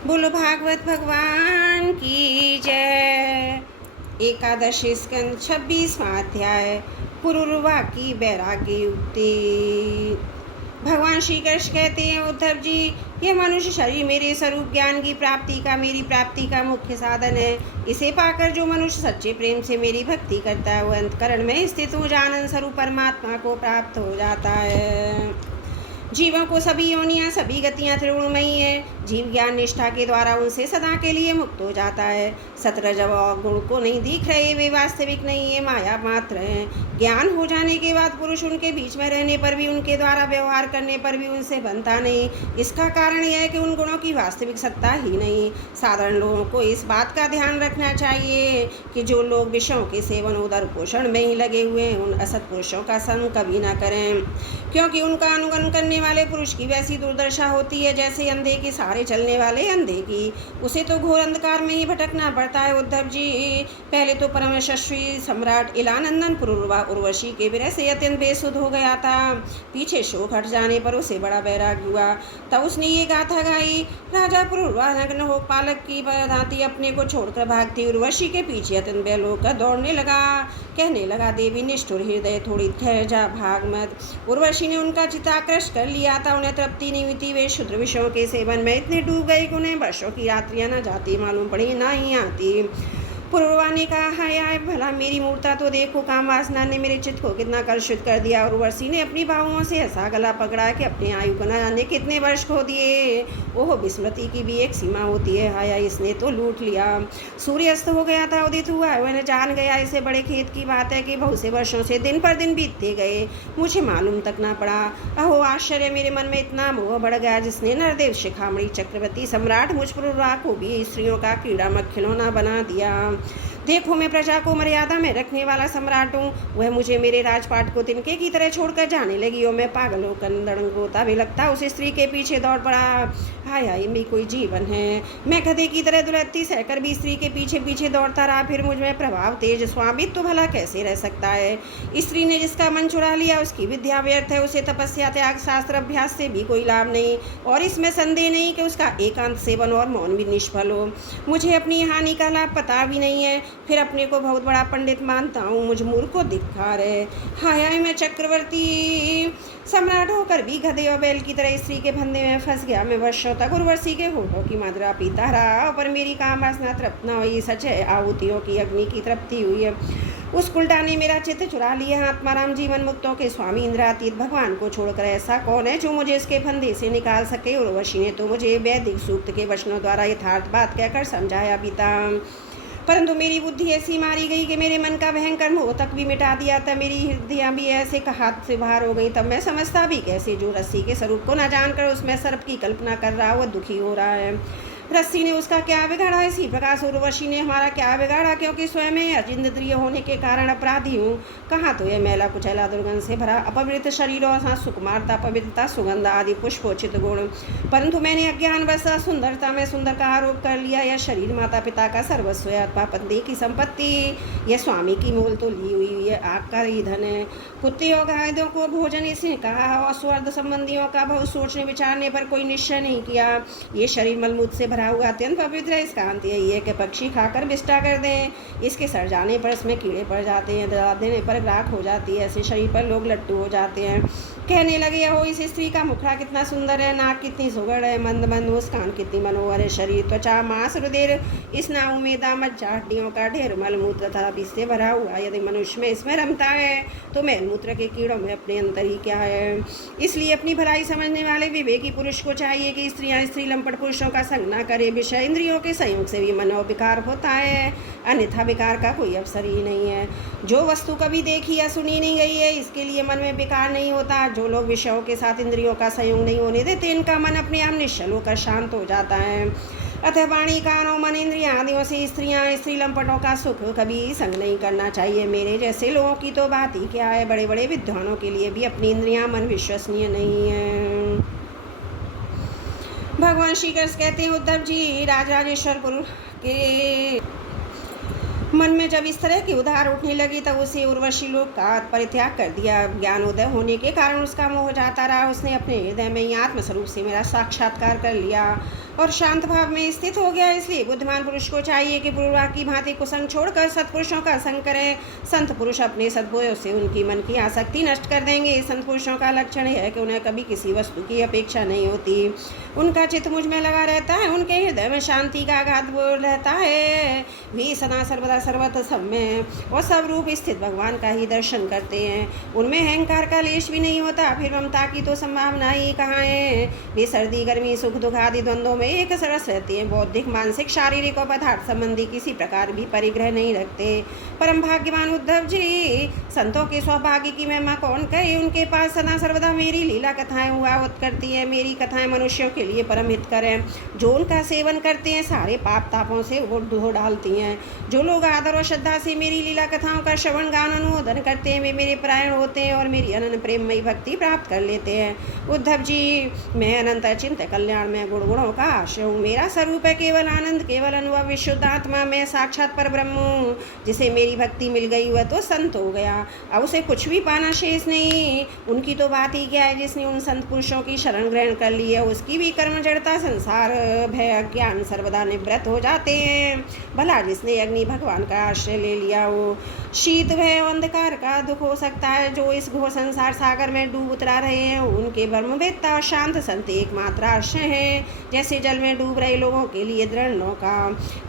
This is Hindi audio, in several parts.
बोलो भागवत भगवान की जय। एकादशी स्कंद 26वां अध्याय पुरुरवा की वैराग्य युक्ति। भगवान श्री कृष्ण कहते हैं, उद्धव जी, यह मनुष्य शरीर मेरे स्वरूप ज्ञान की प्राप्ति का, मेरी प्राप्ति का मुख्य साधन है। इसे पाकर जो मनुष्य सच्चे प्रेम से मेरी भक्ति करता है, वह अंतकरण में स्थित हो आनंद स्वरूप परमात्मा को प्राप्त हो जाता है। जीवों को सभी योनियाँ, सभी गतियाँ त्रिगुणमयी है। जीव ज्ञान निष्ठा के द्वारा उनसे सदा के लिए मुक्त हो जाता है। सतरजव और गुण को नहीं दिख रहे, वे वास्तविक नहीं है, माया मात्र हैं। ज्ञान हो जाने के बाद पुरुष उनके बीच में रहने पर भी, उनके द्वारा व्यवहार करने पर भी उनसे बनता नहीं। इसका कारण यह है कि उन गुणों की वास्तविक सत्ता ही नहीं। साधारण लोगों को इस बात का ध्यान रखना चाहिए कि जो लोग विषयों के सेवन उदर पोषण में ही लगे हुए हैं, उन असत पुरुषों का संग कभी ना करें, क्योंकि उनका अनुगमन करने वाले पुरुष की वैसी दुर्दशा होती है जैसे अंधे के सहारे चलने वाले अंधे की। उसे तो घोर अंधकार में ही भटकना पड़ता है। उद्धव जी, पहले तो परम यशस्वी सम्राट इलानंदन पुरुरवा उर्वशी के विरह से अत्यंत बेसुध हो गया था। पीछे शोक हट जाने पर उसे बड़ा वैराग्य हुआ। तब उसने ये गाथा गाई, राजा पुरुरवा नग्न हो पालक की भांति अपने को छोड़कर भागती उर्वशी के पीछे अत्यंत बैल होकर दौड़ने लगा। कहने लगा, देवी निष्ठुर हृदय, थोड़ी ठहर जा, भाग मत। उर्वशी ने उनका चित्ताकृष्ट कर लिया था। उन्हें तृप्ति नहीं हुई। वे क्षुद्र विषयों के सेवन में इतने डूब गई कि उन्हें वर्षों की रात्रियां न जाती मालूम पड़ी, ना ही आती। पुरुरवा ने कहा, हाय हाय, भला मेरी मूर्ता तो देखो, काम वासना ने मेरे चित्त को कितना कलुषित कर दिया। और उर्वशी ने अपनी बाहुओं से ऐसा गला पकड़ा कि अपने आयु को न जाने कितने वर्ष खो दिए। ओह, विस्मृति की भी एक सीमा होती है। हाय हाय, इसने तो लूट लिया। सूर्य अस्त हो गया था, उदित हुआ। वह जान गया, इसे बड़े खेद की बात है कि बहुत से वर्षों से दिन पर दिन बीतते गए, मुझे मालूम तक ना पड़ा। अहो आश्चर्य, मेरे मन में इतना मोह बढ़ गया जिसने नरदेव शिखामणि चक्रवर्ती सम्राट मुझ पुरुरवा को भी स्त्रियों का कीड़ा मखिलौना बना दिया। देखो, मैं प्रजा को मर्यादा में रखने वाला सम्राट हूँ। वह मुझे मेरे राजपाट को तिनके की तरह छोड़कर जाने लगी और मैं पागल होकर दड़ंगोता भी लगता उस स्त्री के पीछे दौड़ पड़ा। हाय हाय, मेरी कोई जीवन है। मैं गधे की तरह दुलहत्ती सहकर भी स्त्री के पीछे पीछे दौड़ता रहा। फिर मुझ में प्रभाव तेज स्वामित्व तो भला कैसे रह सकता है। स्त्री ने जिसका मन चुरा लिया उसकी विद्या व्यर्थ है। उसे तपस्या, त्याग, शास्त्र अभ्यास से भी कोई लाभ नहीं, और इसमें संदेह नहीं कि उसका एकांत सेवन और मौन भी निष्फल हो। मुझे अपनी हानि का लाभ पता भी नहीं है, फिर अपने को बहुत बड़ा पंडित मानता हूँ। मुझ मूर्ख को धिक्कार है। हाय हाय, मैं चक्रवर्ती सम्राट होकर भी गधे और बैल की तरह स्त्री के फंदे में फंस गया। मैं वर्षों तक उर्वशी के होठों की मदिरा पीता रहा, पर मेरी काम वासना तृप्त न हुई। सच है, आहुतियों की अग्नि की तृप्ति हुई है। उस कुलटा ने मेरा चित्त चुरा लिया। आत्माराम जीवन मुक्तों के स्वामी इंद्रातीत भगवान को छोड़कर ऐसा कौन है जो मुझे इसके फंदे से निकाल सके। उर्वशी ने तो मुझे वैदिक सूक्त के वचनों द्वारा यथार्थ बात कहकर समझाया भी था, परंतु मेरी बुद्धि ऐसी मारी गई कि मेरे मन का भयंकर मोह तक भी मिटा दिया। तब मेरी हृदय भी ऐसे हाथ से बाहर हो गई। तब मैं समझता भी कैसे, जो रस्सी के स्वरूप को न जानकर उसमें सर्प की कल्पना कर रहा, वह दुखी हो रहा है। रस्सी ने उसका क्या बिगाड़ा, इसी प्रकार उर्वशी ने हमारा क्या बिगाड़ा, क्योंकि स्वयं में अजिंद्रिय होने के कारण अपराधी हूँ। कहाँ तो यह मैला कुचैला दुर्गंध से भरा अपवित्र शरीर और सुकुमारता, पवित्रता, सुगंध आदि पुष्पोचित गुण, परंतु मैंने अज्ञानवश सुंदरता में सुंदर का आरोप कर लिया। यह शरीर माता पिता का सर्वस्व है, अथवा पत्नी की संपत्ति, यह स्वामी की मोल तो ली हुई है, आग का ईंधन है। कुत्तियों गायों को भोजन इसने कहा, और स्वर्ग संबंधियों का बहुत सोचने विचारने पर कोई निश्चय नहीं किया। ये शरीर मलमूत्र से भरा हुआ अत्यंत पवित्र है। इसका अंत यही है कि पक्षी खाकर विष्टा कर दें। इसके सड़ जाने पर इसमें कीड़े पड़ जाते हैं, दबा देने पर राख हो जाती है। ऐसे शरीर पर लोग लट्टू हो जाते हैं। कहने लगे, हो इस स्त्री का मुखड़ा कितना सुंदर है, नाक कितनी सुगढ़ है, मंद मंद मुस्कान कितनी मनोहर है, शरीर त्वचा मांस रुधिर स्नायु मेदा मज्जा हड्डियों का ढेर मलमूत्र तथा विष से भरा हुआ। यदि मनुष्य में इसमें रमता है तो मैलमूत्र के कीड़ों में अपने अंतर ही क्या है। इसलिए अपनी भलाई समझने वाले विवेकी पुरुष को चाहिए कि स्त्रियां स्त्री लंपट पुरुषों का संग न करे। विषय इंद्रियों के संयोग से भी मनोविकार होता है, अन्यथा विकार का कोई अवसर ही नहीं है। जो वस्तु कभी देखी या सुनी नहीं गई है, इसके लिए मन में विकार नहीं होता। जो लोग विषयों के साथ इंद्रियों का संयोग नहीं होने देते, इनका मन अपने आप निश्चल होकर शांत हो जाता है। अतः वाणी, कानों, मन, इंद्रियां आदियों से स्त्रियां स्त्री लंपटों का सुख कभी संग नहीं करना चाहिए। मेरे जैसे लोगों की तो बात ही क्या है। बड़े बड़े विद्वानों के लिए भी अपनी इंद्रियां मन विश्वसनीय नहीं है। भगवान श्री कृष्ण कहते हैं, उद्धव जी, राजराजेश्वर पुर के मन में जब इस तरह की उधार उठने लगी तब उसे उर्वशी लोक का परित्याग कर दिया। ज्ञानोदय होने के कारण उसका मोह जाता रहा। उसने अपने हृदय में ही आत्मस्वरूप से मेरा साक्षात्कार कर लिया और शांत भाव में स्थित हो गया। इसलिए बुद्धिमान पुरुष को चाहिए कि पूर्वा की भांति कुसंग छोड़कर सत्पुरुषों का संग करें। संत पुरुष अपने सद्गुणों से उनकी मन की आसक्ति नष्ट कर देंगे। संत पुरुषों का लक्षण है कि उन्हें कभी किसी वस्तु की अपेक्षा नहीं होती। उनका चित्त मुझ में लगा रहता है। उनके हृदय में शांति का आघात बोल रहता है। वे सदा सर्वदा सर्वत्र सब में और सब रूप स्थित भगवान का ही दर्शन करते हैं। उनमें अहंकार का लेश भी नहीं होता। फिर ममता की तो संभावना ही कहाँ है। वे सर्दी गर्मी सुख दुख आदि द्वंद्वों में एक सरस रहते हैं। बौद्धिक मानसिक शारीरिक और पदार्थ संबंधी किसी प्रकार भी परिग्रह नहीं रखते। परम भाग्यवान उद्धव जी, संतों के सौभाग्य की महिमा कौन कहे। उनके पास सदा सर्वदा मेरी लीला कथाएं हुआवत करती है। मेरी कथाएं मनुष्यों के लिए परम हितकर हैं। जो उनका सेवन करते हैं सारे पाप तापों से वो धो डालती हैं। जो लोग आदर और श्रद्धा से मेरी लीला कथाओं का श्रवण गान अनुमोदन करते हैं वे मेरे परायण होते हैं और मेरी अनंत प्रेममयी भक्ति प्राप्त कर लेते हैं। उद्धव जी, मैं अनंत चिंत कल्याण में गुण गुणों का आश्रय हूँ। मेरा स्वरूप है केवल आनंद, केवल अनुभव, विशुद्ध आत्मा। मैं साक्षात पर ब्रह्म हूँ। जिसे मेरी भक्ति मिल गई वह तो संत हो गया। अब उसे कुछ भी पाना शेष नहीं। उनकी तो बात ही क्या है। जिसने उन संत पुरुषों की शरण ग्रहण कर ली है उसकी भी कर्म जड़ता संसार भय अज्ञान सर्वदा निवृत्त हो जाते हैं। भला जिसने अग्नि भगवान का आश्रय ले लिया हो शीत भय अंधकार का दुख हो सकता है। जो इस घोर संसार सागर में डूब उतरा रहे हैं उनके ब्रह्मवेत्ता और शांत संत एकमात्र आश्रय हैं। जैसे जल में डूब रहे लोगों के लिए दृढ़ नौका,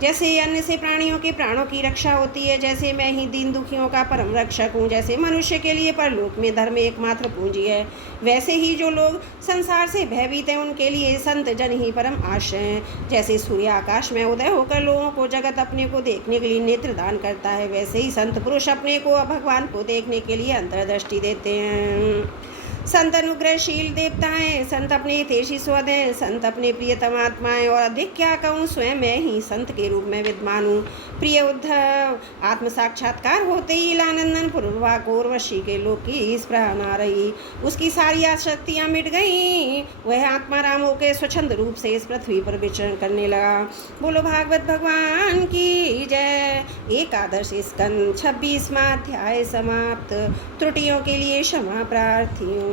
जैसे अन्न से प्राणियों के प्राणों की रक्षा होती है, जैसे मैं ही दीन दुखियों का परम रक्षक हूँ, जैसे मनुष्य के लिए परलोक में धर्म एकमात्र पूंजी है, वैसे ही जो लोग संसार से भयभीत हैं उनके लिए संत जन ही परम आश्रय हैं। जैसे सूर्य आकाश में उदय होकर लोगों को जगत अपने को देखने के लिए नेत्र दान करता है, वैसे ही संत पुरुष अपने को भगवान को देखने के लिए अंतर्दृष्टि देते हैं। संत अनुग्रहशील देवताएं, संत अपने हितैषी स्वद हैं, संत अपने प्रियतम आत्माएं और अधिक क्या कहूँ, स्वयं मैं ही संत के रूप में विद्यमान हूँ। प्रिय उद्धव, आत्म साक्षात्कार होते ही लानंदन पूर्वा को उर्वशी के लोग की स्पृहा न रही। उसकी सारी आसक्तियाँ मिट गईं। वह आत्मा राम होकर स्वच्छंद रूप से इस पृथ्वी पर विचरण करने लगा। बोलो भागवत भगवान की जय। एकादश स्कंद 26वां अध्याय समाप्त। त्रुटियों के लिए क्षमा प्रार्थी हूँ।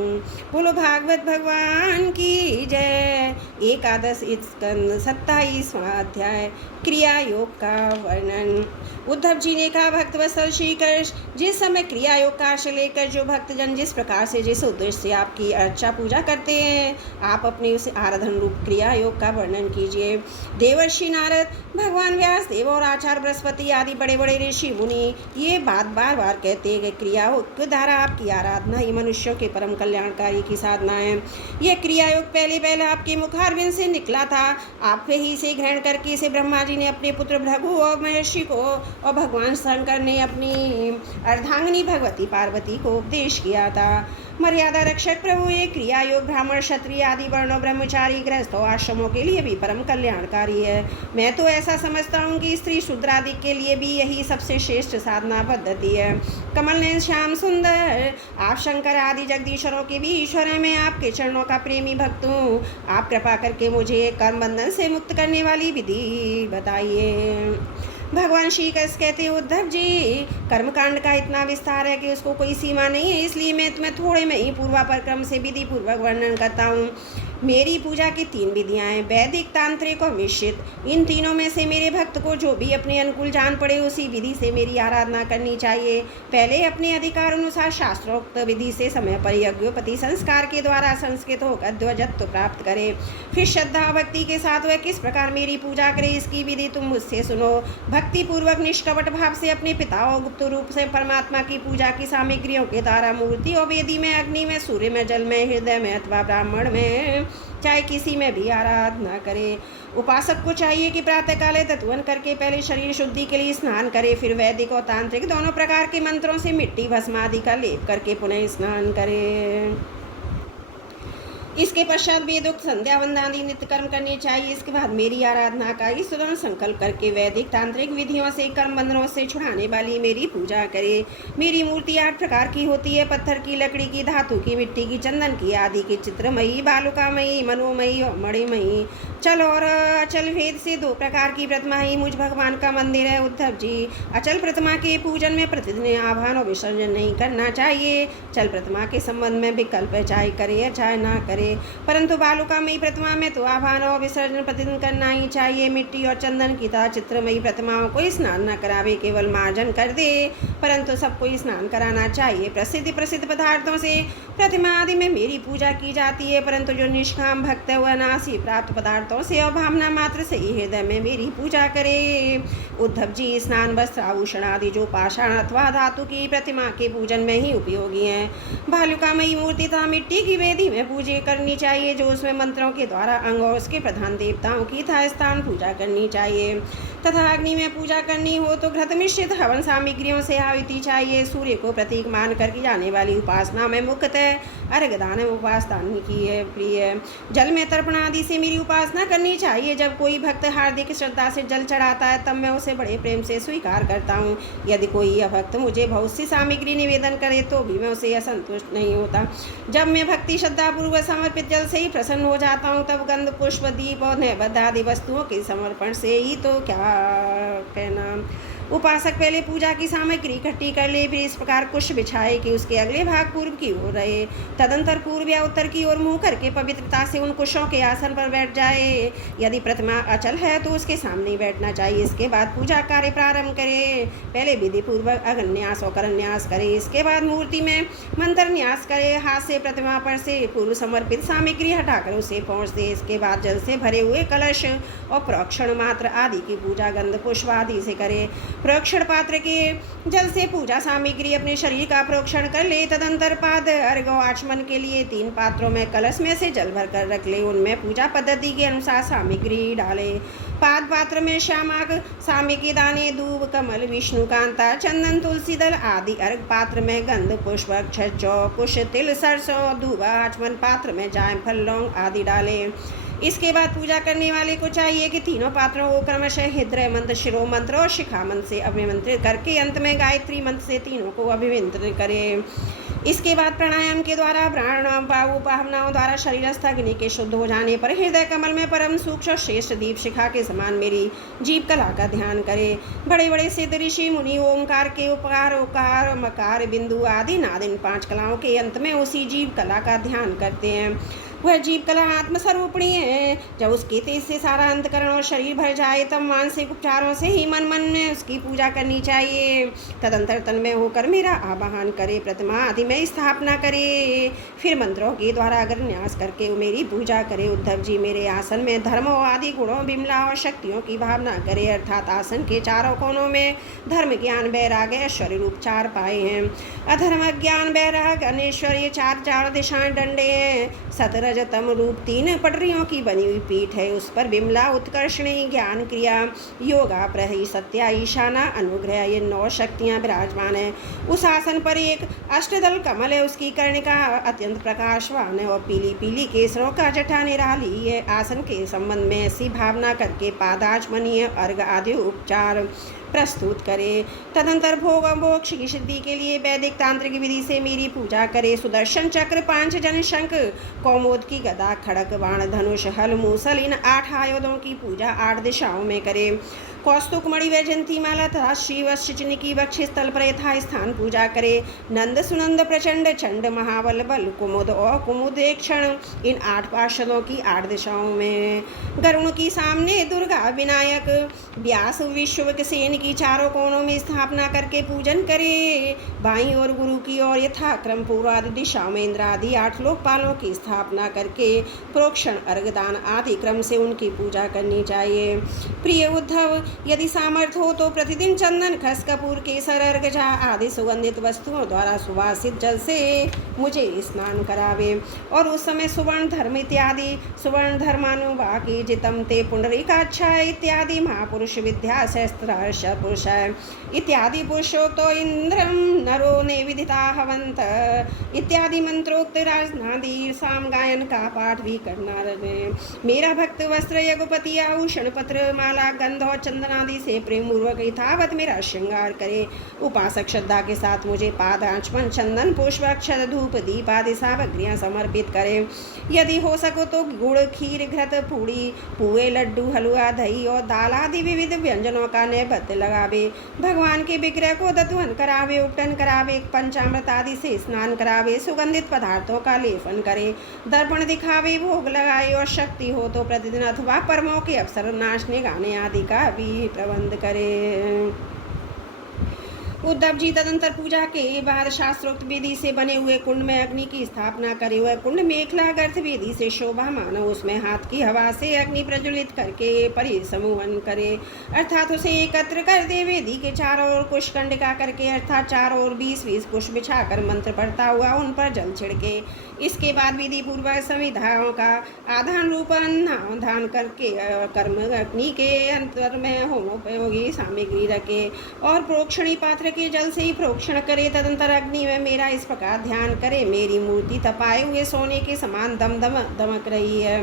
बोलो भागवत भगवान की जय। एकादश स्कंद 27वां अध्याय क्रिया योग का वर्णन। उद्धव जी ने कहा, भक्तवत्सल श्री कृष्ण, जिस समय क्रिया योग का आश्रय लेकर जो भक्तजन जिस प्रकार से जिस उद्देश्य से आपकी अर्चा पूजा करते हैं आप अपने उस आराधन रूप क्रिया योग का वर्णन कीजिए। देवर्षि नारद, भगवान व्यास देव और आचार्य बृहस्पति आदि बड़े बड़े ऋषि मुनि ये बात बार बार कहते हैं कि क्रिया योग द्वारा आपकी आराधना ही मनुष्यों के परम कल्याणकारी की साधना है। यह क्रिया योग पहले आपके मुखारविंद से निकला था। आप ही से ग्रहण करके इसे ब्रह्मा जी ने अपने पुत्र भृगु और महर्षि को और भगवान शंकर ने अपनी अर्धांगिनी भगवती पार्वती को उपदेश किया था। मर्यादा रक्षक प्रभु ये क्रिया योग ब्राह्मण क्षत्रिय आदि वर्णों ब्रह्मचारी गृहस्थ और आश्रमों के लिए भी परम कल्याणकारी है। मैं तो ऐसा समझता हूँ कि स्त्री शूद्र आदि के लिए भी यही सबसे श्रेष्ठ साधना पद्धति है। कमल नयन श्याम सुंदर, आप शंकर आदि जगदीश्वरों के भी ईश्वर हैं। मैं आपके चरणों का प्रेमी भक्त हूँ। आप कृपा करके मुझे कर्म बंधन से मुक्त करने वाली विधि बताइए। भगवान श्री कृष्ण कहते हैं, उद्धव जी, कर्मकांड का इतना विस्तार है कि उसको कोई सीमा नहीं है, इसलिए मैं तुम्हें थोड़े में ही पूर्वापरक्रम से विधि पूर्वक वर्णन करता हूँ। मेरी पूजा की 3 विधियाँ हैं, वैदिक, तांत्रिक और मिश्रित। इन तीनों में से मेरे भक्त को जो भी अपने अनुकूल जान पड़े उसी विधि से मेरी आराधना करनी चाहिए। पहले अपने अधिकार अनुसार शास्त्रोक्त विधि से समय पर यज्ञोपति संस्कार के द्वारा संस्कृत होकर ध्वजत्व प्राप्त करे। फिर श्रद्धा भक्ति के साथ वह किस प्रकार मेरी पूजा करे इसकी विधि तुम मुझसे सुनो। भक्ति पूर्वक निष्कपट भाव से अपने पिता और गुप्त रूप से परमात्मा की पूजा की सामग्रियों के द्वारा मूर्ति और वेदी में, अग्नि में, सूर्य में, जल में, हृदय में अथवा ब्राह्मण में चाहे किसी में भी आराधना करे। उपासक को चाहिए कि प्रातःकाल तत्वन करके पहले शरीर शुद्धि के लिए स्नान करे, फिर वैदिक और तांत्रिक दोनों प्रकार के मंत्रों से मिट्टी भस्म आदि का लेप करके पुनः स्नान करे। इसके पश्चात वेदोक्त संध्या वंदनादि नित्य कर्म करने चाहिए। इसके बाद मेरी आराधना का ही सुदृढ़ संकल्प करके वैदिक तांत्रिक विधियों से कर्म बंधनों से छुड़ाने वाली मेरी पूजा करे। मेरी मूर्ति 8 प्रकार की होती है, पत्थर की, लकड़ी की, धातु की, मिट्टी की, चंदन की आदि की, चित्रमयी, बालुकामयी, मनोमयी और मणिमयी। चल और अचल भेद से 2 प्रकार की प्रतिमा ही मुझ भगवान का मंदिर है। उद्धव जी, अचल प्रतिमा के पूजन में प्रतिदिन आह्वान और विसर्जन नहीं करना चाहिए। चल प्रतिमा के संबंध में विकल्प चाहे करे या चाहे ना करे। करे, परंतु बालुकामयी प्रतिमा में तो आह्वान और विसर्जन प्रतिदिन करना ही चाहिए। मिट्टी और चंदन की तरह चित्रमयी प्रतिमाओं को स्नान न करावे, केवल मार्जन कर दे, परंतु सबको स्नान कराना चाहिए। प्रसिद्ध पदार्थों से प्रतिमा आदि में मेरी पूजा की जाती है, परंतु जो निष्काम भक्त है वह नासी प्राप्त पदार्थों से और भावना मात्र से ही हृदय में मेरी पूजा करे। उद्धव जी, स्नान वस्त्र आभूषण आदि जो पाषाण अथवा धातु की प्रतिमा के पूजन में ही उपयोगी हैं, भालुकामयी मूर्ति तथा मिट्टी की वेदी में पूजा करनी चाहिए, जो उसमें मंत्रों के द्वारा अंग और उसके प्रधान देवताओं की था स्थान पूजा करनी चाहिए। तथा अग्नि में पूजा करनी हो तो घृत मिश्रित हवन सामग्रियों से आहुति चाहिए। सूर्य को प्रतीक मान कर की जाने वाली उपासना में मुख्यतः अर्घदान उपासना की है प्रिय। जल में तर्पण आदि से मेरी उपासना करनी चाहिए। जब कोई भक्त हार्दिक श्रद्धा से जल चढ़ाता है तब मैं उसे बड़े प्रेम से स्वीकार करता हूँ। यदि कोई भक्त मुझे बहुत सी सामग्री निवेदन करे तो भी मैं उसे असंतुष्ट नहीं होता। जब मैं भक्ति श्रद्धा पूर्वक समर्पित जल से ही प्रसन्न हो जाता हूँ तब गंध पुष्प दीप और नैवेद्य आदि वस्तुओं के समर्पण से ही तो क्या कहना। उपासक पहले पूजा की सामग्री इकट्ठी कर ले, फिर इस प्रकार कुश बिछाए कि उसके अगले भाग पूर्व की ओर रहे। तदंतर पूर्व या उत्तर की ओर मुंह करके पवित्रता से उन कुशों के आसन पर बैठ जाए। यदि प्रतिमा अचल है तो उसके सामने बैठना चाहिए। इसके बाद पूजा कार्य प्रारंभ करे। पहले विधि पूर्वक अग्न्यास और करन्यास करे, इसके बाद मूर्ति में मंत्र न्यास करे। हाथ से प्रतिमा पर से पूर्व समर्पित सामग्री हटाकर उसे पहुँच दे। इसके बाद जल से भरे हुए कलश और प्रोक्षण मात्र आदि की पूजा गंध पुष्प आदि से करे। प्रोक्षण पात्र के जल से पूजा सामग्री अपने शरीर का प्रोक्षण कर ले। तदंतर पाद अर्घ आचमन के लिए 3 पात्रों में कलश में से जल भर कर रख ले। उनमें पूजा पद्धति के अनुसार सामग्री डाले। पाद पात्र में श्यामाक सामग्री दाने दूब कमल विष्णुकांता चंदन तुलसी दल आदि। अर्घ पात्र में गंध पुष्प अक्षत जौ कुश तिल सरसों दूबा। आचमन पात्र में जायफल लौंग आदि डाले। इसके बाद पूजा करने वाले को चाहिए कि तीनों पात्रों को क्रमशः हृदय मंत्र, शिरो मंत्र और शिखा मंत्र से अभिमंत्रित करके अंत में गायत्री मंत्र से तीनों को अभिमंत्रित करे। इसके बाद प्राणायाम के द्वारा प्राणायाम भावनाओं द्वारा शरीरस्थ अग्नि के शुद्ध हो जाने पर हृदय कमल में परम सूक्ष्म श्रेष्ठ दीप शिखा के समान मेरी जीव कला का ध्यान करे। बड़े बड़े सिद्ध ऋषि मुनि ओंकार के उपकार उकार मकार बिंदु आदि नाद इन 5 कलाओं के अंत में उसी जीव कला का ध्यान करते हैं। वह जीव कला आत्मस्वरूपणी है। जब उसके तेज से सारा अंतकरण और शरीर भर जाए तब मानसिक उपचारों से ही मन में उसकी पूजा करनी चाहिए। तदंतर तन्मय होकर मेरा आवाहन करे, प्रतिमा आदि में स्थापना करे, फिर मंत्रों के द्वारा अगर न्यास करके मेरी पूजा करे। उद्धव जी, मेरे आसन में धर्मों आदि गुणों बिमला और शक्तियों की भावना करे, अर्थात आसन के चारों कोनों में धर्म ज्ञान वैराग्य ऐश्वर्य रूप 4 पाए हैं। अधर्म ज्ञान वैराग अनेश्वर्य 4 दिशाएं डंडे हैं। रजतम रूप 3 पटरियों की बनी हुई पीठ है। उस पर विमला उत्कर्षणी ज्ञान क्रिया योगा प्रही सत्या ईशाना अनुग्रह ये 9 शक्तियां विराजमान है। उस आसन पर एक अष्टदल कमल है। उसकी कर्णिका अत्यंत प्रकाशवान है और पीली पीली केसरों का जटा निराली है। आसन के संबंध में ऐसी भावना करके पादाचमनीय अर्घ आदि उपचार प्रस्तुत करे। तदंतर भोग मोक्ष की सिद्धि के लिए वैदिक तांत्रिक विधि से मेरी पूजा करे। सुदर्शन चक्र 5 जन शंख कौमोद की गदा खड़क बाण धनुष हल मूसल इन 8 आयुधों की पूजा 8 दिशाओं में करे। कौस्तुक मणि वैजंती माला तथा शिवशिचनी की वक्ष स्थल पर यथा स्थान पूजा करे। नंद सुनंद प्रचंड चंड महाबल बल कुमुद और कुमुदेक्षण इन 8 पार्षदों की 8 दिशाओं में। गरुण की सामने दुर्गा विनायक व्यास विश्वक सेन की चारों कोनों में स्थापना करके पूजन करे। बाईं ओर गुरु की ओर यथाक्रम पूर्वादि दिशा में इंद्र आदि 8 लोकपालों की स्थापना करके प्रोक्षण अर्घदान आदि क्रम से उनकी पूजा करनी चाहिए। प्रिय उद्धव, यदि सामर्थ्य हो तो प्रतिदिन चंदन खस कपूर केसर अर्घजा आदि सुगंधित वस्तुओं द्वारा सुवासित जल से मुझे स्नान करावे और उस समय सुवर्ण धर्म इत्यादि सुवर्ण धर्मानुवाकी जितम ते पुंडरीकाक्षा इत्यादि महापुरुष विद्या सहस्त्रहर्ष पुरुष इत्यादि पुरुषों तो इंद्रम नरो ने विदिता हवंत इत्यादि मंत्रोक्त राजनादि साम गायन का पाठ भी करना रहे। मेरा भक्त वस्त्र यज्ञपति आभूषण पत्र माला गंध और चंदन आदि से प्रेम पूर्वक यथावत मेरा श्रृंगार करे। उपासक श्रद्धा के साथ मुझे पाद आचमन चंदन पुष्प अक्षत धूप दीप आदि सामग्रियां समर्पित करे। यदि हो सको तो गुड़ खीर घृत पूड़ी पुए लड्डू हलवा दही और दाल आदि विविध व्यंजनों का नैवेद्य लगावे, भगवान के विग्रह को दत्वन करावे, उपटन करावे, पंचामृत आदि से स्नान करावे, सुगंधित पदार्थों का लेपन करे, दर्पण दिखावे, भोग लगाए और शक्ति हो तो प्रतिदिन अथवा परमों के अवसर नाचने गाने आदि का भी प्रबंध करे। उद्धव जी तदंतर पूजा के बाद शास्त्रोक्त विधि से बने हुए कुंड में अग्नि की स्थापना करे। वह कुंड मेखला गर्थ विधि से शोभा मानो, उसमें हाथ की हवा से अग्नि प्रज्वलित करके परिसमूहन करे, अर्थात उसे एकत्र कर दे। वेदी के चारों ओर कुशकंडिका करके अर्थात चारों ओर 20-20 कुश बिछाकर मंत्र पढ़ता हुआ उन पर जल छिड़के। इसके बाद विधि पूर्वक संविधाओं का आधान रूप दान करके कर्म अग्नि के अंतर में होमोपयोगी सामग्री रखे और प्रोक्षणी पात्र के जल से ही प्रोक्षण करे। तदंतर अग्नि में मेरा इस प्रकार ध्यान करे, मेरी मूर्ति तपाए हुए सोने के समान दमक रही है,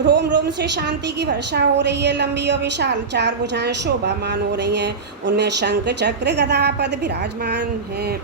रोम रोम से शांति की वर्षा हो रही है, लंबी और विशाल 4 भुजाएं शोभामान हो रही हैं, उनमें शंख चक्र गदा पद विराजमान हैं,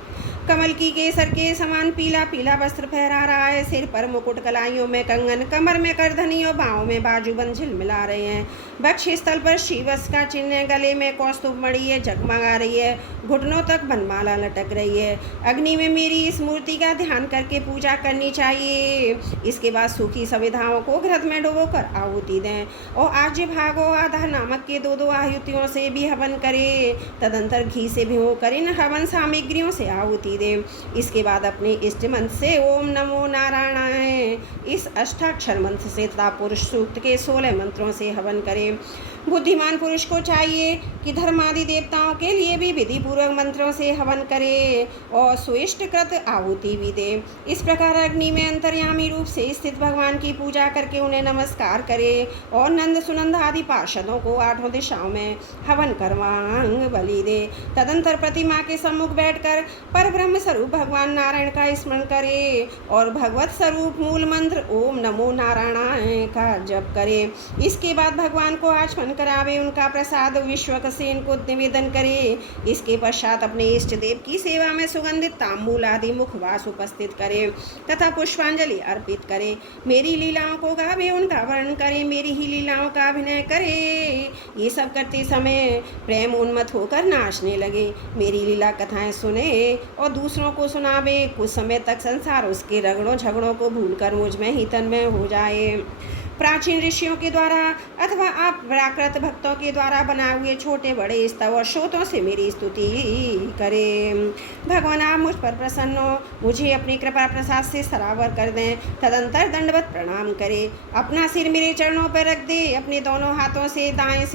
कमल की केसर के समान पीला पीला वस्त्र फहरा रहा है, सिर पर मुकुट, कलाइयों में कंगन, कमर में करधनी और बाहों में बाजूबंद झिलमिला रहे हैं, वक्ष स्थल पर शिवस का चिन्ह, गले में कौस्तुभ मणि है जगमगा रही है, घुटनों तक बनमाला लटक रही है। अग्नि में मेरी इस मूर्ति का ध्यान करके पूजा करनी चाहिए। इसके बाद सूखी सविधाओं को घृत में डुबोकर आहुति दें और आज्य भागो आधा नामक के 2-2 आहुतियों से भी हवन करे। तदंतर घी से भिगो कर इन हवन सामग्रियों से आहुति दे। इसके बाद अपने इष्ट मंत्र से ओम नमो नारायणाय इस अष्टाक्षर मंत्र से तथा पुरुष सूक्त के 16 मंत्रों से हवन करे। बुद्धिमान पुरुष को चाहिए कि धर्मादि देवताओं के लिए भी विधि पूर्वक मंत्रों से हवन करे और सुइष्टकृत आहुति भी दे। इस प्रकार अग्नि में अंतर्यामी रूप से स्थित भगवान की पूजा करके उन्हें नमस्कार करे और नंद सुनंद आदि पार्षदों को 8 दिशाओं में हवन करवांग बलि दे। तदंतर प्रतिमा के सम्मुख बैठकर पर ब्रह्म स्वरूप भगवान नारायण का स्मरण करे और भगवत स्वरूप मूल मंत्र ओम नमो नारायणाय का जप करे। इसके बाद भगवान को आचमन करावे, उनका प्रसाद विश्वक्सेन को निवेदन करे। इसके पश्चात अपने इष्ट देव की सेवा में सुगंधित तांबूल आदि मुखवास उपस्थित करे तथा पुष्पांजलि अर्पित करे। मेरी लीलाओं को गावे, उनका वर्णन करे, मेरी ही लीलाओं का अभिनय करे। ये सब करते समय प्रेम उन्मत्त होकर नाचने लगे, मेरी लीला कथाएं सुने और दूसरों को सुनावे। कुछ समय तक संसार उसके रगड़ों झगड़ों को भूलकर मुझ में ही तन्मय हो जाए। प्राचीन ऋषियों के द्वारा अथवा आप प्राकृत भक्तों के द्वारा बनाए हुए छोटे बड़े स्तव और श्रोतों से मेरी स्तुति करें। भगवान आप मुझ पर प्रसन्न हो, मुझे अपनी कृपा प्रसाद से सरावर कर दें। तदंतर दंडवत प्रणाम करे, अपना सिर मेरे चरणों पर रख दे, अपने दोनों हाथों से दाएं,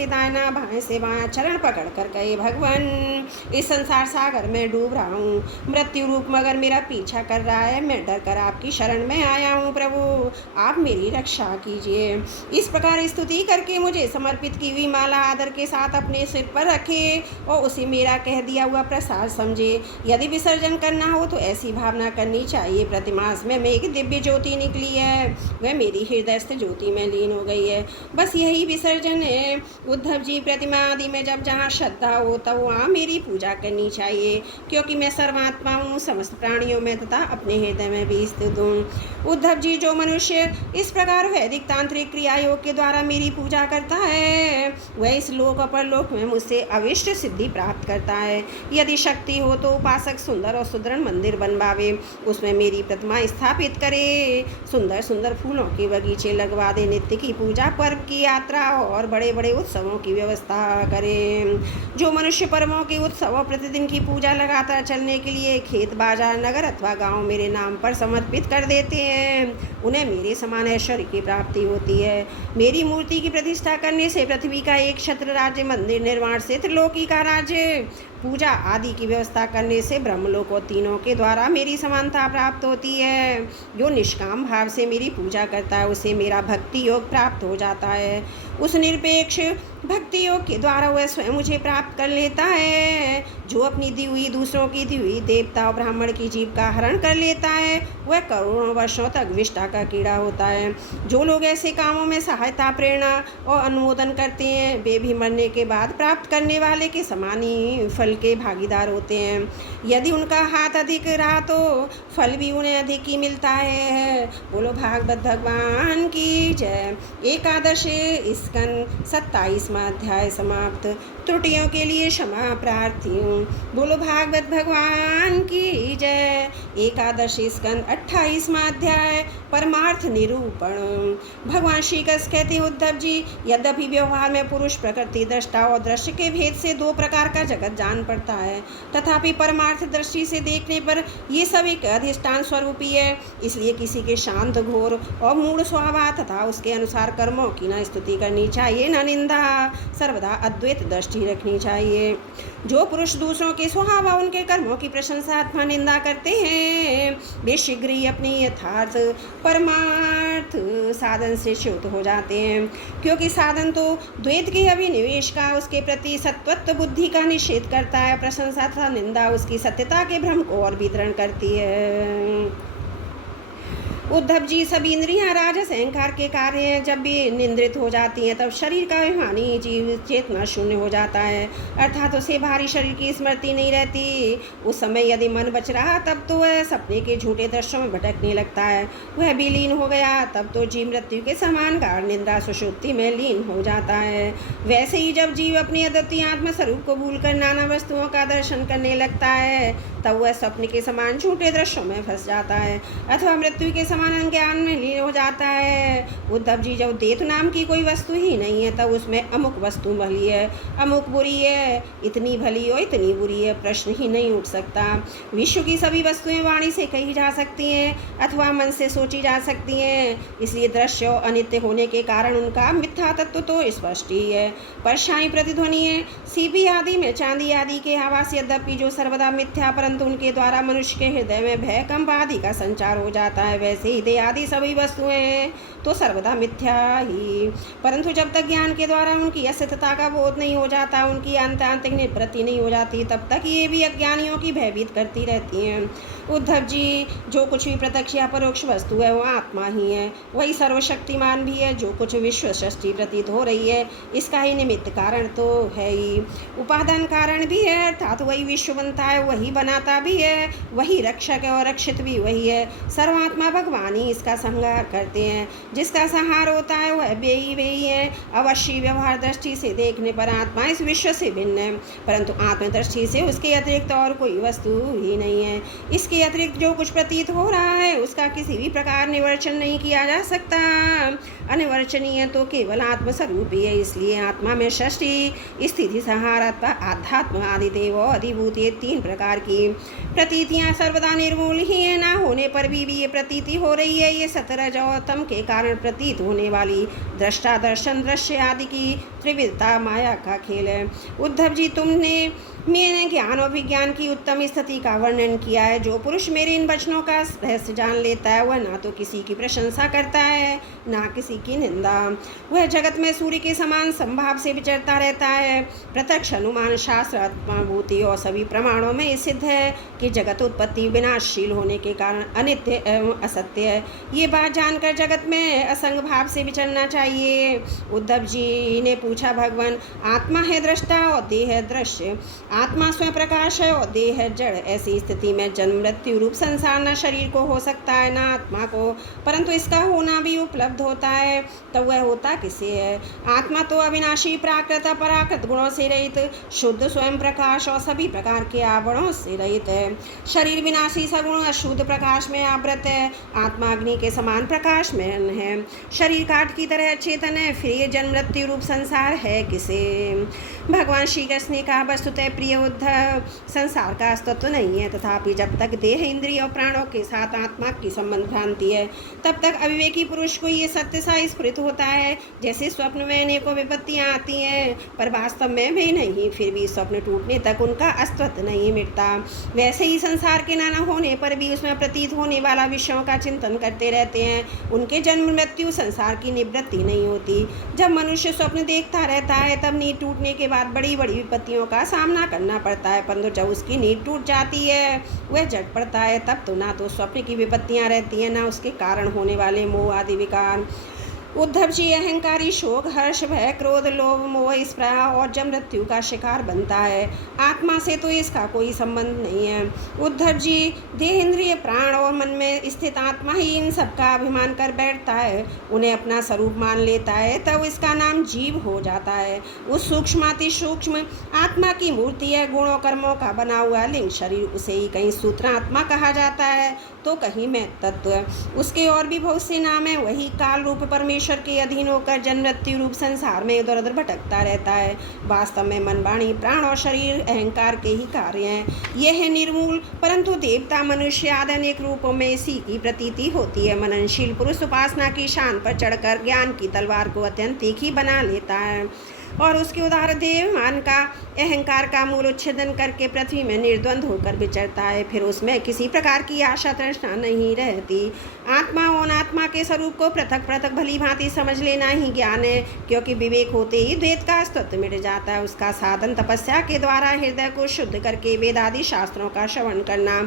बाएं से बायां चरण पकड़ कर कहे भगवान इस संसार सागर में डूब रहा हूँ, मृत्यु रूप मगर मेरा पीछा कर रहा है, मैं डर कर आपकी शरण में आया हूँ। प्रभु आप मेरी रक्षा कीजिए। इस प्रकार स्तुति करके मुझे समर्पित की हुई माला आदर के साथ अपने सिर पर रखे और उसे मेरा कह दिया हुआ प्रसाद समझे। यदि विसर्जन करना हो तो ऐसी भावना करनी चाहिए, प्रतिमा में एक दिव्य ज्योति निकली है, वह मेरी हृदयस्थ ज्योति में लीन हो गई है, बस यही विसर्जन है। उद्धव जी प्रतिमा आदि में जब जहाँ श्रद्धा हो तब वहाँ मेरी पूजा करनी चाहिए, क्योंकि मैं सर्वात्मा हूँ, समस्त प्राणियों में तथा अपने हृदय में भी स्थित हूँ। उद्धव जी जो मनुष्य इस प्रकार वैदिक तांत्रिक क्रिया योग के द्वारा मेरी पूजा करता है वह इस लोक और परलोक में मुझसे अविष्ट सिद्धि प्राप्त करता है। यदि शक्ति हो तो उपासक सुंदर और सुदृढ़ मंदिर बनवावे, उसमें मेरी प्रतिमा स्थापित करे, सुंदर सुंदर फूलों के बगीचे लगवा दे, नित्य की पूजा, पर्व की यात्रा और बड़े बड़े उत्सवों की व्यवस्था करे। जो मनुष्य पर्वों के उत्सव और प्रतिदिन की पूजा लगातार चलने के लिए खेत बाजार नगर अथवा गाँव मेरे नाम पर समर्पित कर देते हैं उन्हें मेरे समान ऐश्वर्य की प्राप्ति होती है। मेरी मूर्ति की प्रतिष्ठा करने से पृथ्वी का एक क्षत्र राज्य, मंदिर निर्माण से त्रिलोकी का राज्य, पूजा आदि की व्यवस्था करने से ब्रह्मलोक और तीनों के द्वारा मेरी समानता प्राप्त होती है। जो निष्काम भाव से मेरी पूजा करता है उसे मेरा भक्ति योग प्राप्त हो जाता है। उस निरपेक्ष भक्ति योग के द्वारा वह स्वयं मुझे प्राप्त कर लेता है। जो अपनी दी हुई दूसरों की दी हुई देवता और ब्राह्मण की जीव का हरण कर लेता है वह करोड़ों वर्षों तक विष्ठा का कीड़ा होता है। जो लोग ऐसे कामों में सहायता, प्रेरणा और अनुमोदन करते हैं वे भी मरने के बाद प्राप्त करने वाले के समान ही फल फल के भागीदार होते हैं। यदि उनका हाथ अधिक रहा तो फल भी उन्हें अधिक ही मिलता है। बोलो भागवत भगवान की जय। एकादश स्कंद 27वां अध्याय समाप्त। त्रुटियों के लिए क्षमा प्रार्थी हूँ। बोलो भागवत भगवान की जय। एकादश स्कंद 28वां अध्याय परमार्थ निरूपण। भगवान श्री कृष्ण कहते हैं, उद्धव जी, यद्यपि व्यवहार में पुरुष प्रकृति दृष्टा और दृश्य के भेद से दो प्रकार का जगत जान पड़ता है, तथापि परमार्थ दृष्टि से देखने पर ये सब एक अधिष्ठान स्वरूपी है। इसलिए किसी के शांत, घोर और मूढ़ स्वभाव तथा उसके अनुसार कर्मों की न स्तुति करनी चाहिए न निंदा, सर्वदा अद्वैत दृष्टि रखनी चाहिए। जो पुरुष दूसरों के स्वभाव और उनके कर्मों की प्रशंसा अथवा निंदा करते हैं, वे शीघ्र ही अपनी यथार्थ परमार्थ साधन से च्युत हो जाते हैं, क्योंकि साधन तो द्वैत के अभिनिवेश का, उसके प्रति सत्वत्व बुद्धि का निषेध करता है। प्रशंसा तथा निंदा उसकी सत्यता के भ्रम को और भी दृढ़ करती है। उद्धव जी, सभी इंद्रियां राजस अहंकार के कार्य हैं। जब भी निंद्रित हो जाती हैं तब शरीर का अभिमानी जीव चेतना शून्य हो जाता है, अर्थात उसे भारी शरीर की स्मृति नहीं रहती। उस समय यदि मन बच रहा तब तो वह सपने के झूठे दृश्यों में भटकने लगता है। वह भी लीन हो गया तब तो जीव मृत्यु के समान गाढ़ निद्रा सुषुप्ति में लीन हो जाता है। वैसे ही जब जीव अपनी अद्वितीय आत्मस्वरूप को भूलकर नाना वस्तुओं का दर्शन करने लगता है तब वह स्वप्न के समान झूठे दृश्यों में फंस जाता है अथवा मृत्यु के समान ज्ञान में लीन हो जाता है। उद्धव जी, जब देत नाम की कोई वस्तु ही नहीं है तब उसमें अमुक वस्तु भली है, अमुक बुरी है, इतनी भली और इतनी बुरी है, प्रश्न ही नहीं उठ सकता। विश्व की सभी वस्तुएं वाणी से कही जा सकती हैं अथवा मन से सोची जा सकती हैं, इसलिए दृश्य अनित्य होने के कारण उनका मिथ्या तत्व तो स्पष्ट ही है। परछाई प्रतिध्वनि है, सीपी आदि में चांदी आदि के आवास यद्यपि जो सर्वदा मिथ्या, परंतु उनके द्वारा मनुष्य के हृदय में भय, कंप आदि का संचार हो जाता है। वैसे ही देह आदि सभी वस्तुएं तो सर्वदा मिथ्या ही, परंतु जब तक ज्ञान के द्वारा उनकी असत्यता का बोध नहीं हो जाता, उनकी आंतरिक निवृत्ति नहीं हो जाती, तब तक ये भी अज्ञानियों की भयभीत करती रहती हैं। उद्धव जी, जो कुछ भी प्रत्यक्ष या परोक्ष वस्तु है वह आत्मा ही है, वही सर्वशक्तिमान भी है। जो कुछ विश्व सृष्टि प्रतीत हो रही है इसका ही निमित्त कारण तो है ही, उपादान कारण भी है, अर्थात वही विश्व बनता है, वही बनाता भी है, वही रक्षक है और रक्षित भी वही है। सर्वात्मा भगवान ही इसका संहार करते हैं, जिसका संहार होता है वह बेही है। अवश्य व्यवहार दृष्टि से देखने पर आत्मा इस विश्व से भिन्न है, परंतु आत्मदृष्टि से उसके अतिरिक्त और कोई वस्तु ही नहीं है। इसके अतिरिक्त जो कुछ प्रतीत हो रहा है उसका किसी भी प्रकार निवर्चन नहीं किया जा सकता। अनिवर्चनीय तो केवल आत्मस्वरूप ही है, इसलिए आत्मा में सृष्टि, स्थिति, संहार, आध्यात्म, आदिदेव और अधिभूत, ये तीन प्रकार की प्रतीतियां सर्वदा निर्मूल ही है। ना होने पर भी ये प्रतीति हो रही है। ये सतरज और तम के कारण प्रतीत होने वाली दृष्टा, दर्शन, दृश्य आदि की त्रिविधता माया का खेल है। उद्धव जी, तुमने मैंने ज्ञान और विज्ञान की उत्तम स्थिति का वर्णन किया है। जो पुरुष मेरे इन वचनों का रहस्य जान लेता है वह ना तो किसी की प्रशंसा करता है ना किसी की निंदा। वह जगत में सूर्य के समान संभाव से विचरता रहता है। प्रत्यक्ष अनुमान, शास्त्र, आत्मानुभूति और सभी प्रमाणों में सिद्ध है कि जगत उत्पत्ति विनाशशील होने के कारण अनित्य एवं असत्य है। ये बात जानकर जगत में असंग भाव से विचरना चाहिए। उद्धव जी ने पूछा, भगवान, आत्मा है दृष्टा और देह है दृश्य, आत्मा स्वयं प्रकाश है और देह है जड़। ऐसी स्थिति में जन्म मृत्यु रूप संसार न शरीर को हो सकता है न आत्मा को, परंतु इसका होना भी उपलब्ध होता है। तो वह होता किसे है? आत्मा तो अविनाशी, प्राकृत, अपराकृत गुणों से रहित, शुद्ध, स्वयं प्रकाश और सभी प्रकार के आवरणों से रहित है। शरीर विनाशी, सगुण, अशुद्ध प्रकाश में आवृत है। आत्मा अग्नि के समान प्रकाश में है। शरीर काठ की तरह चेतन है, फिर ये जन्म मृत्यु रूप संसार है किसे? भगवान श्री कृष्ण ने कहा, वस्तुतः प्रिय उद्धव, संसार का अस्तित्व नहीं है, तथापि जब तक देह, इंद्रिय और प्राणों के साथ आत्मा की संबंध भ्रांति है तब तक अविवेकी पुरुष को ये सत्य सा स्फुरित होता है जैसे स्वप्न में अनेकों विपत्तियां आती हैं पर वास्तव में भी नहीं, फिर भी स्वप्न टूटने तक उनका अस्तित्व नहीं मिटता। वैसे ही संसार के नाना होने पर भी उसमें प्रतीत होने वाला विषयों का चिंतन करते रहते हैं। उनके जन्म मृत्यु संसार की निवृत्ति नहीं होती। जब मनुष्य स्वप्न देखता रहता है तब नींद टूटने के बाद बड़ी बड़ी विपत्तियों का सामना करना पड़ता है, परंतु जब उसकी नींद टूट जाती है, वह जग पड़ता है, तब तो ना तो स्वप्न की विपत्तियां रहती हैं ना उसके कारण होने वाले मोह आदि विकार। उद्धव जी अहंकारी शोक हर्ष भय क्रोध लोभ मोह स्पृहा और जब मृत्यु का शिकार बनता है। आत्मा से तो इसका कोई संबंध नहीं है। उद्धव जी देह इंद्रिय प्राण और मन में स्थित आत्मा ही इन सब का अभिमान कर बैठता है, उन्हें अपना स्वरूप मान लेता है, तब इसका नाम जीव हो जाता है। उस सूक्ष्माति सूक्ष्म आत्मा की मूर्ति है, गुणों कर्मों का बना हुआ लिंग शरीर, उसे ही कहीं सूत्र आत्मा कहा जाता है तो कहीं में तत्व। उसके और भी बहुत से नाम हैं। वही काल रूप परमेश्वर के अधीन होकर जन्म मृत्यु रूप संसार में इधर उधर भटकता रहता है। वास्तव में मन वाणी प्राण और शरीर अहंकार के ही कार्य हैं। यह है निर्मूल, परंतु देवता मनुष्य आदि अनेक रूपों में इसी की प्रतीति होती है। मननशील पुरुष उपासना की शान पर चढ़कर ज्ञान की तलवार को अत्यंत तीखी बना लेता है और उसके उदार देव मान का अहंकार का मूल उच्छेदन करके पृथ्वी में निर्द्वंद होकर विचरता है। फिर उसमें किसी प्रकार की आशा तृष्णा नहीं रहती। आत्मा और अनात्मा के स्वरूप को पृथक पृथक भली भांति समझ लेना ही ज्ञान है, क्योंकि विवेक होते ही द्वैत का अस्तित्व मिट जाता है। उसका साधन तपस्या के द्वारा हृदय को शुद्ध करके वेदादि शास्त्रों का श्रवण करना,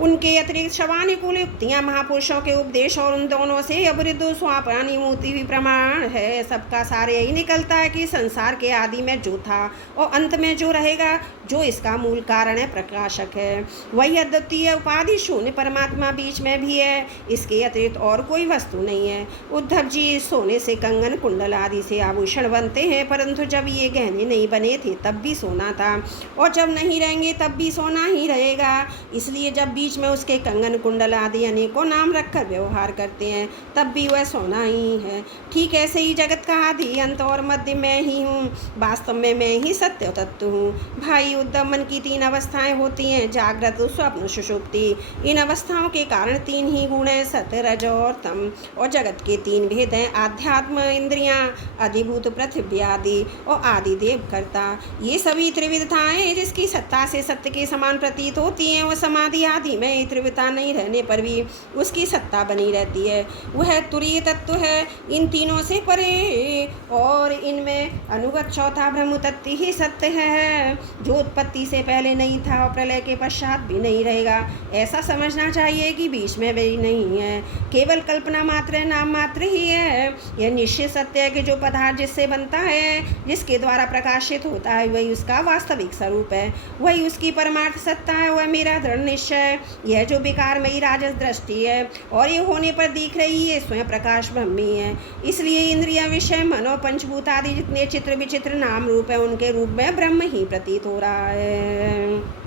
उनके अतिरिक्त शवानुकूल युक्तियाँ, महापुरुषों के उपदेश और उन दोनों से अवरुद्ध स्वापरानुमूति भी प्रमाण है। सबका सार यही निकलता है कि संसार के आदि में जो था और अंत में जो रहेगा, जो इसका मूल कारण है, प्रकाशक है, वही अद्वितीय उपाधि शून्य परमात्मा बीच में भी है। इसके अतिरिक्त और कोई वस्तु नहीं है। उद्धव जी, सोने से कंगन कुंडल आदि से आभूषण बनते हैं, परंतु जब ये गहने नहीं बने थे तब भी सोना था, और जब नहीं रहेंगे तब भी सोना ही रहेगा। इसलिए जब बीच में उसके कंगन कुंडल आदि अनेकों नाम रखकर व्यवहार करते हैं, तब भी वह सोना ही है। ठीक ऐसे ही जगत का आदि अंत और मध्य मैं ही हूँ। वास्तव में मैं ही सत्य तत्व हूँ। भाई उद्धव, मन की तीन अवस्थाएं होती हैं, जागृत स्वप्न सुषुप्ति। इन अवस्थाओं के कारण तीन ही गुण हैं, सत्य रज और तम। और जगत के तीन भेद हैं, आध्यात्म, इंद्रियां, अधिभूत पृथ्वी आदि और आदि देव कर्ता। ये सभी त्रिविधताएं जिसकी सत्ता से सत्य के समान प्रतीत होती हैं, वह समाधि आदि में त्रिविधता नहीं रहने पर भी उसकी सत्ता बनी रहती है। वह तुरीय तत्व है, इन तीनों से परे, और इनमें अनुगत चौथा ब्रह्म तत्व ही सत्य है, जो उत्पत्ति से पहले नहीं था और प्रलय के पश्चात भी नहीं रहेगा। ऐसा समझना चाहिए कि बीच में भी नहीं है, केवल कल्पना मात्र, नाम मात्र ही है। यह निश्चित सत्य है कि जो पदार्थ जिससे बनता है, जिसके द्वारा प्रकाशित होता है, वही उसका वास्तविक स्वरूप है, वही उसकी परमार्थ सत्ता है। वह मेरा दृढ़ निश्चय है। यह जो विकारमयी राजस दृष्टि है और ये होने पर दिख रही है, स्वयं प्रकाश ब्रह्म ही है। इसलिए इंद्रिया, विषय, मनो, पंचभूत आदि जितने चित्र विचित्र नाम रूप है, उनके रूप में ब्रह्म ही प्रतीत हो रहा है।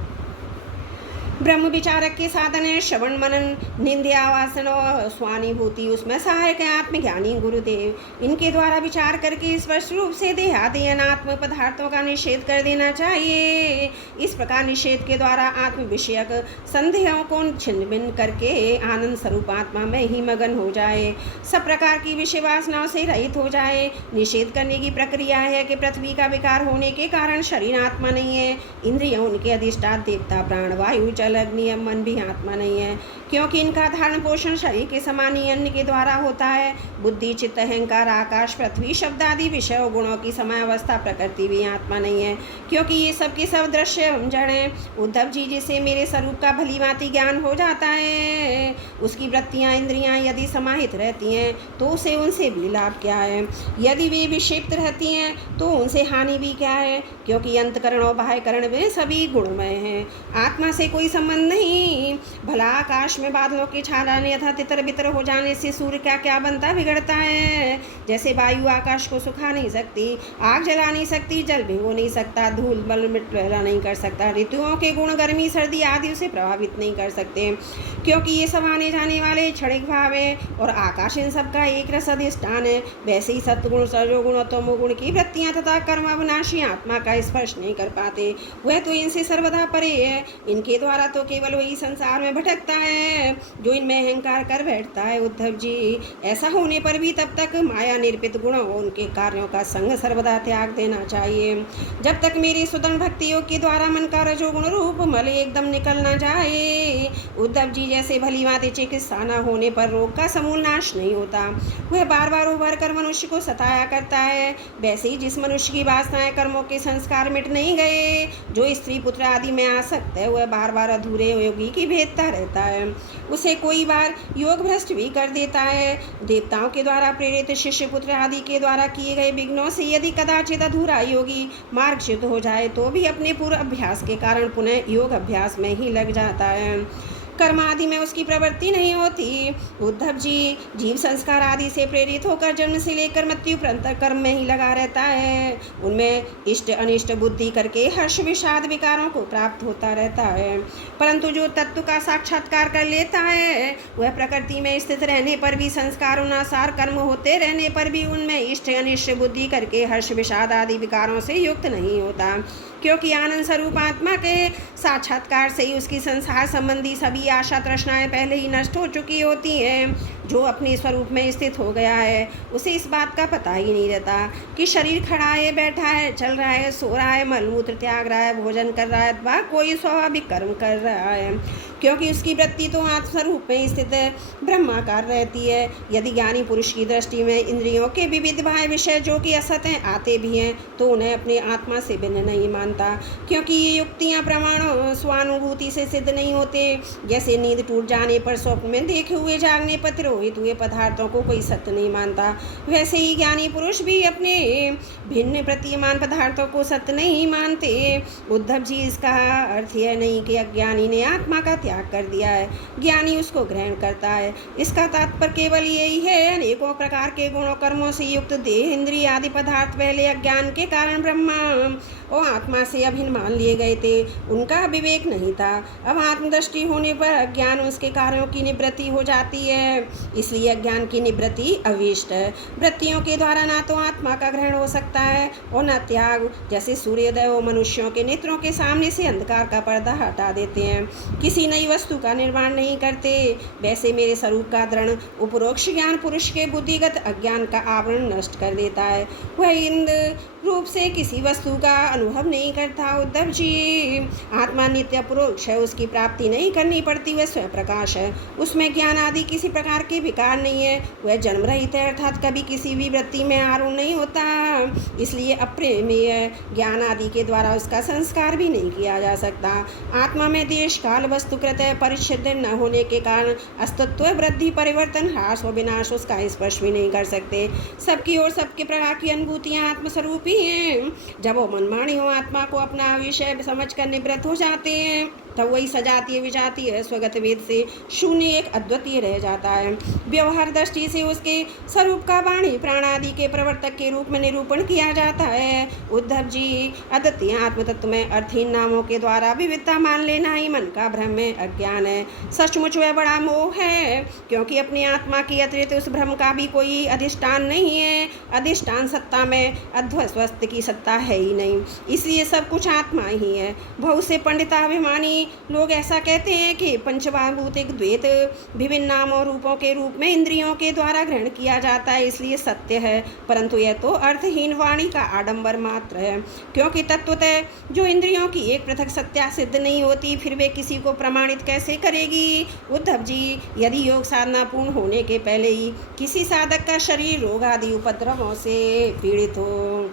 ब्रह्म विचारक के साधन है श्रवण मनन, निंद्या वासन और स्वानुभूति। उसमें सहायक है आत्मज्ञानी गुरुदेव। इनके द्वारा विचार करके स्पष्ट रूप से देहादि अनात्म पदार्थों का निषेध कर देना चाहिए। इस प्रकार निषेध के द्वारा आत्म विषयक संदेहों को छिन्न भिन्न करके आनंद स्वरूप आत्मा में ही मगन हो जाए, सब प्रकार की विषय वासनाओं से रहित हो जाए। निषेध करने की प्रक्रिया है कि पृथ्वी का विकार होने के कारण शरीर आत्मा नहीं है, इंद्रिय उनके अधिष्ठान देवता, प्राण, वायु, अग्नि, मन भी आत्मा नहीं है, क्योंकि इनका धारण पोषण शरीर के समान ही अन्य के द्वारा होता है। बुद्धि, चित्त, अहंकार, आकाश, पृथ्वी, शब्द आदि विषय और गुणों की समयावस्था प्रकृति भी आत्मा नहीं है, क्योंकि ये सब के सब दृश्य एवं जड़ हैं। उद्धव जी, जिसे मेरे स्वरूप का भली भांति ज्ञान हो जाता है, उसकी वृत्तियाँ, इंद्रियाँ यदि समाहित रहती हैं तो उसे उनसे भी लाभ क्या है? यदि वे विक्षिप्त रहती हैं तो उनसे हानि भी क्या है? क्योंकि अंतकरण और बाह्यकरण वे सभी गुणमय हैं, आत्मा से कोई संबंध नहीं। भला आकाश में बादलों की छा जाने अथवा तितर बितर हो जाने से सूर्य क्या क्या बनता बिगड़ता है? जैसे वायु आकाश को सुखा नहीं सकती, आग जला नहीं सकती, जल भिगो नहीं सकता, धूल बल मिटला नहीं कर सकता, ऋतुओं के गुण गर्मी सर्दी आदि उसे प्रभावित नहीं कर सकते, क्योंकि ये सब आने जाने वाले क्षणिक भाव है और आकाश इन सब का एक रस अधिष्ठान है। वैसे ही सत्गुण, सजोगुण और तमोगुण की वृत्तियाँ तथा कर्म अविनाशी आत्मा का स्पर्श नहीं कर पाते, वह तो इनसे सर्वदा परे है। इनके द्वारा तो केवल वही संसार में भटकता है जो इनमें अहंकार कर बैठता है। उद्धव जी, ऐसा होने पर भी तब तक माया निर्पित गुणों और उनके कार्यों का संग सर्वदा त्याग देना चाहिए, जब तक मेरी सुदृढ़ भक्ति योग के द्वारा मन का रजोगुण रूप मल एकदम निकल न जाए। उद्धव जी, जैसे भली भांति चिकित्सा न होने पर रोग का समूल नाश नहीं होता, वह बार बार उभर कर मनुष्य को सताया करता है, वैसे ही जिस मनुष्य की वासनाएं कर्मों के संस्कार मिट नहीं गए, जो स्त्री पुत्र आदि में आसक्त है, वह बार बार अधूरे योगी की भेदता रहता है। उसे कोई बार योग भ्रष्ट भी कर देता है। देवताओं के द्वारा प्रेरित शिष्य पुत्र आदि के द्वारा किए गए विघ्नों से यदि कदाचित अधूरा योगी मार्गच्युत हो जाए तो भी अपने पूर्व अभ्यास के कारण पुनः योग अभ्यास में ही लग जाता है। कर्म आदि में उसकी प्रवृत्ति नहीं होती। उद्धव जी, जीव संस्कार आदि से प्रेरित होकर जन्म से लेकर मृत्यु पर्यंत कर्म में ही लगा रहता है। उनमें इष्ट अनिष्ट बुद्धि करके हर्ष विषाद विकारों को प्राप्त होता रहता है। परंतु जो तत्व का साक्षात्कार कर लेता है वह प्रकृति में स्थित रहने पर भी, संस्कार अनुसार कर्म होते रहने पर भी उनमें इष्ट अनिष्ट बुद्धि करके हर्ष विषाद आदि विकारों से युक्त नहीं होता, क्योंकि आनंद स्वरूप आत्मा के साक्षात्कार से ही उसकी संसार संबंधी सभी आशा तृष्णाएं पहले ही नष्ट हो चुकी होती हैं। जो अपने स्वरूप में स्थित हो गया है उसे इस बात का पता ही नहीं रहता कि शरीर खड़ा है, बैठा है, चल रहा है, सो रहा है, मलमूत्र त्याग रहा है, भोजन कर रहा है अथवा कोई स्वाभाविक कर्म कर रहा है, क्योंकि उसकी वृत्ति तो आत्मस्वरूप में स्थित ब्रह्माकार रहती है। यदि ज्ञानी पुरुष की दृष्टि में इंद्रियों के विविध बाह्य विषय जो कि असत हैं आते भी हैं तो उन्हें अपने आत्मा से भिन्न नहीं मानता, क्योंकि ये युक्तियाँ प्रमाणों स्वानुभूति से सिद्ध नहीं होते। जैसे नींद टूट जाने पर स्वप्न में देखे हुए जागने पर तिरोहित हुए पदार्थों को कोई सत्य नहीं मानता, वैसे ही ज्ञानी पुरुष भी अपने भिन्न प्रतीयमान पदार्थों को सत्य नहीं मानते। उद्धव जी, इसका अर्थ यह नहीं कि अज्ञानी ने आत्मा का त्याग कर दिया है, ज्ञानी उसको ग्रहण करता है। इसका तात्पर्य केवल यही है, अनेकों प्रकार के गुणों कर्मों से युक्त देह इंद्रिय आदि पदार्थ पहले अज्ञान के कारण ब्रह्मा और आत्मा से अभिन्न मान लिए गए थे, उनका विवेक नहीं था। अब आत्मदृष्टि होने पर अज्ञान उसके कार्यों की निवृत्ति हो जाती है, इसलिए अज्ञान की निवृत्ति अविष्ट है। वृत्तियों के द्वारा ना तो आत्मा का ग्रहण हो सकता है और न त्याग। जैसे सूर्योदय और मनुष्यों के नेत्रों के सामने से अंधकार का पर्दा हटा देते हैं, किसी नई वस्तु का निर्माण नहीं करते, वैसे मेरे स्वरूप का दृढ़ उपरोक्त ज्ञान पुरुष के बुद्धिगत अज्ञान का आवरण नष्ट कर देता है। वह इंद्र रूप से किसी वस्तु का अनुभव नहीं करता। उद्धव जी, आत्मा नित्य अपरोक्ष है, उसकी प्राप्ति नहीं करनी पड़ती, वह स्वयं प्रकाश है, उसमें ज्ञान आदि किसी प्रकार के विकार नहीं है, वह जन्म रहित है, अर्थात कभी किसी भी वृत्ति में आरूढ़ नहीं होता, इसलिए अप्रेमेय ज्ञान आदि के द्वारा उसका संस्कार भी नहीं किया जा सकता। आत्मा में देश काल वस्तुकृत परिच्छिन्न न होने के कारण अस्तित्व वृद्धि परिवर्तन ह्रास और विनाश उसका स्पर्श भी नहीं कर सकते। सबकी और सबके प्रकार की अनुभूतियाँ आत्मस्वरूप ही हैं। जब वो मनमानी हो आत्मा को अपना विषय समझ कर निवृत्त हो जाते हैं तब वही सजातीय विजातीय स्वगत वेद से शून्य एक अद्वितीय रह जाता है। व्यवहार दृष्टि से उसके स्वरूप का वाणी प्राण आदि के प्रवर्तक के रूप में निरूपण किया जाता है। उद्धव जी, अद्वितीय आत्मतत्व में अर्थहीन नामों के द्वारा विविधता मान लेना ही मन का भ्रम में अज्ञान है। सचमुच वह बड़ा मोह है, क्योंकि अपनी आत्मा की अतिरिक्त उस भ्रम का भी कोई अधिष्ठान नहीं है। अधिष्ठान सत्ता में अध्वस्वस्त की सत्ता है ही नहीं, इसलिए सब कुछ आत्मा ही है। बहुत से पंडिताभिमानी लोग ऐसा कहते हैं कि पंचमहाभूतिक द्वैत विभिन्न नामों रूपों के रूप में इंद्रियों के द्वारा ग्रहण किया जाता है, इसलिए सत्य है, परंतु यह तो अर्थहीन वाणी का आडंबर मात्र है, क्योंकि तत्वतः जो इंद्रियों की एक पृथक सत्या सिद्ध नहीं होती फिर वे किसी को प्रमाणित कैसे करेगी। उद्धव जी, यदि योग साधना पूर्ण होने के पहले ही किसी साधक का शरीर रोग आदि उपद्रवों से पीड़ित हो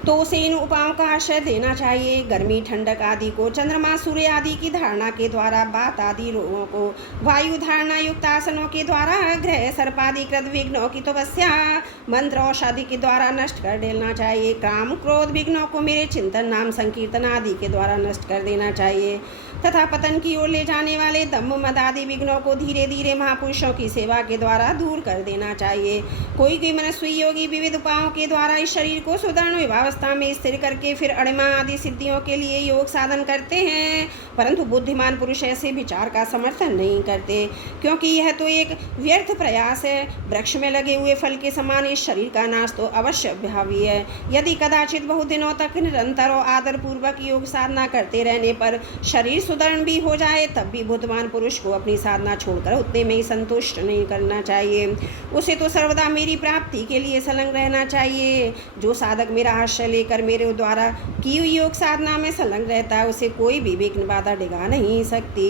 तो उसे इन उपायों का आश्रय देना चाहिए। गर्मी ठंडक आदि को आचंद्रमा सूर्य आदि की धारणा के द्वारा, बात आदि रोगों को वायु धारणा युक्त आसनों के द्वारा, ग्रह सर्पादिकृत विघ्नों की तपस्या मंत्र औषधि के द्वारा नष्ट कर देना चाहिए। काम क्रोध विघ्नों को मेरे चिंतन नाम संकीर्तन आदि के द्वारा नष्ट कर देना चाहिए तथा पतन की ओर ले जाने वाले दम्भ मद आदि विघ्नों को धीरे धीरे महापुरुषों की सेवा के द्वारा दूर कर देना चाहिए। कोई मनस्वी योगी विविध उपायों के द्वारा इस शरीर को सुदृढ़ व्यवस्था में स्थिर करके फिर अणिमा आदि सिद्धियों के लिए योग साधन करते हैं, परंतु बुद्धिमान पुरुष ऐसे विचार का समर्थन नहीं करते, क्योंकि यह तो एक व्यर्थ प्रयास है। वृक्ष में लगे हुए फल के समान इस शरीर का नाश तो अवश्य भावी है। यदि कदाचित बहुत दिनों तक निरंतर और आदरपूर्वक योग साधना करते रहने पर शरीर सुदृढ़ भी हो जाए तब भी बुद्धिमान पुरुष को अपनी साधना छोड़कर उतने में ही संतुष्ट नहीं करना चाहिए। उसे तो सर्वदा मेरी प्राप्ति के लिए संलग्न रहना चाहिए। जो साधक मेरा आशय लेकर मेरे द्वारा की हुई योग साधना में संलग्न रहता है, उसे कोई भी विघ्न बाधा डिगा नहीं सकती।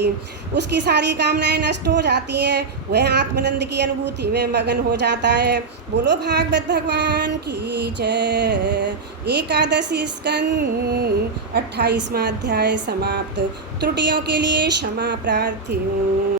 उसकी सारी कामनाएं नष्ट हो जाती हैं, वह आत्मानंद की अनुभूति में मगन हो जाता है। बोलो भागवत भगवान की जय। एकादशी स्कंद 28वां अध्याय समाप्त। त्रुटियों के लिए क्षमा प्रार्थी हूँ।